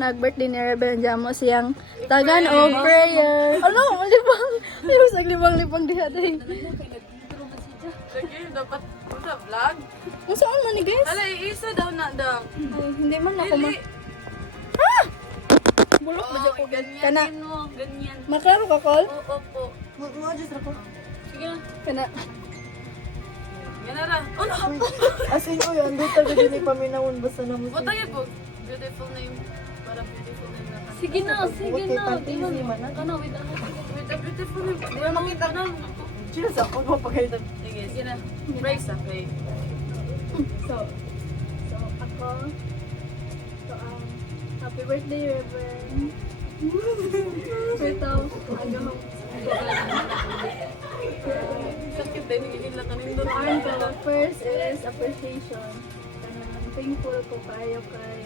nag-birthday ni Rebel Jamo siyang tagan o prayer. Ano, malibang. Pero sa libang-libang diha day. Lagi, dapat sa vlog. Kung saan man ni guys? Ala, isa daw na daw. Ay, hindi man ako ma... Dili. Bulok ba dyan ko Ganyan kana? din mo, ganyan. Maklaro ka, Col? Opo. Mo-adjust ako. Sige na. Kana. Yan na ra. Ano? As in, uy, ang dito ka din ipaminawon basta na mo. Buta yun po. Beautiful name. Para beautiful name na. Sige na, sige na. Di ba naman? Ano, wait ako. With a beautiful name. Di ba makita na? Sino sa ako mapagalitan? Sige, sige na. Brace okay. So, ako, happy birthday, Reverend. Ito, ano, Sakit din. Higigil lang kanin doon. first is appreciation. Kanang thankful ko kayo kay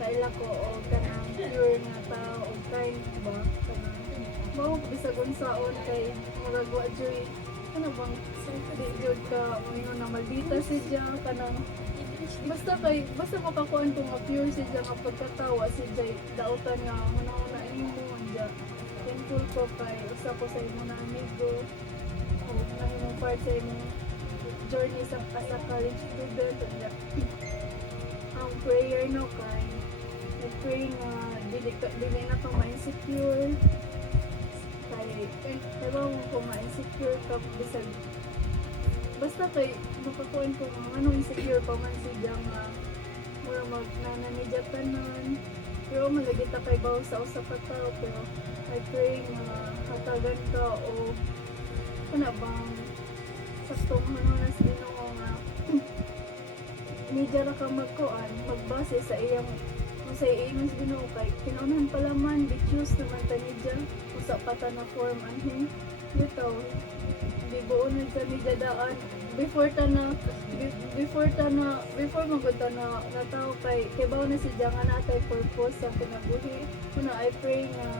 kaila ko o kanang pure nga tao o kind ba kanang mo bisag unsaon kay magagawa joy ano bang di jud ka mo na maldita si Diya kanang basta makakuan ko nga pure si Diya nga pagkatawa si Diya dautan nga una imo anja thankful ko kay usa ko sa imo na amigo o na imong part sa imong journey sa as a college student anja ang prayer no kay nag-pray nga dili na ka ma-insecure kay ewan mo kung ma-insecure ka bisag basta kay makakuan ko nga anong insecure pa man si Diya nga mura magnananidya tanan pero malagi ta kay baw sa usa ka tao pero I pray nga hatagan ka o ano bang saktong ano na sa Ginoo nga medya ra ka magkuan magbase sa iyang sa iyang Ginoo kay kinaunahan pala man choose naman ta medya usa pa ta na form anhin bitaw di buon na ta medya daan before magud ta na nataw kay bawo na si Diya nga natay purpose sa kinabuhi kuna I pray nga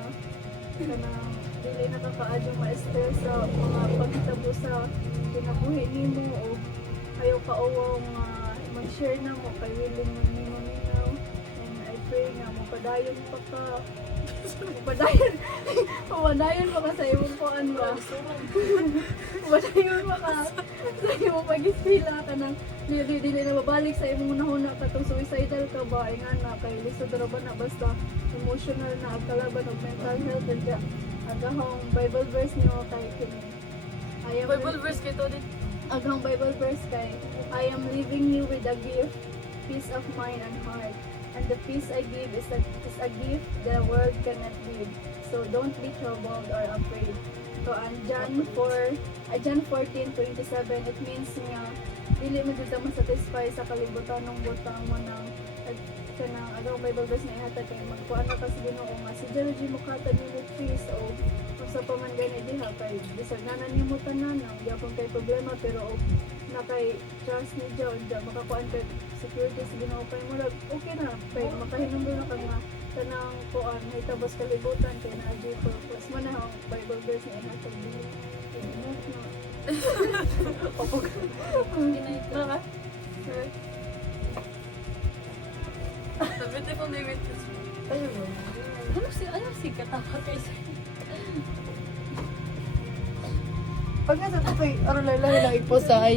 kanang dili na kakaadyo ma-stress sa mga paghitabo sa kinabuhi nimo o ayaw kaawang mag-share na mo kay willing mo nimo minaw and I pray nga mapadayon pa ka mapadayon pa ka sa imong kuan ba mapadayon pa ka sa imong pag-istila ka nang dili na babalik sa imong nahuna katong suicidal ka ba ay nga na kay lisod ra ba na basta emotional na agkalaban og mental health kaya agahong Bible verse niyo kay kini Bible verse kay to din. Agang Bible verse kay I am leaving you with a gift, peace of mind and heart. And the peace I give is a gift the world cannot give. So don't be troubled or afraid. So John 14:27 it means nga dili mo jud ta masatisfy sa kalibutan ng butang mo nang kanang agang Bible verse na ihatag kay magkuan ka sa Ginoo nga si Jeroji mo kata ni peace o sa paman gani diha kay bisag na nimo tanan ang gyapon kay problema pero na kay trust ni Diyo anja makakuan kay security sa Ginoo kay murag okay na kay makahinumdum na ka nga tanang kuan may tabos kalibutan kay na adyo purpose man na ang Bible verse na ihatag diha Opog. Naka? The beautiful name is Ayun mo. Ano si katawa kay sir? Pag nasa ito kay, aron lang ipo sa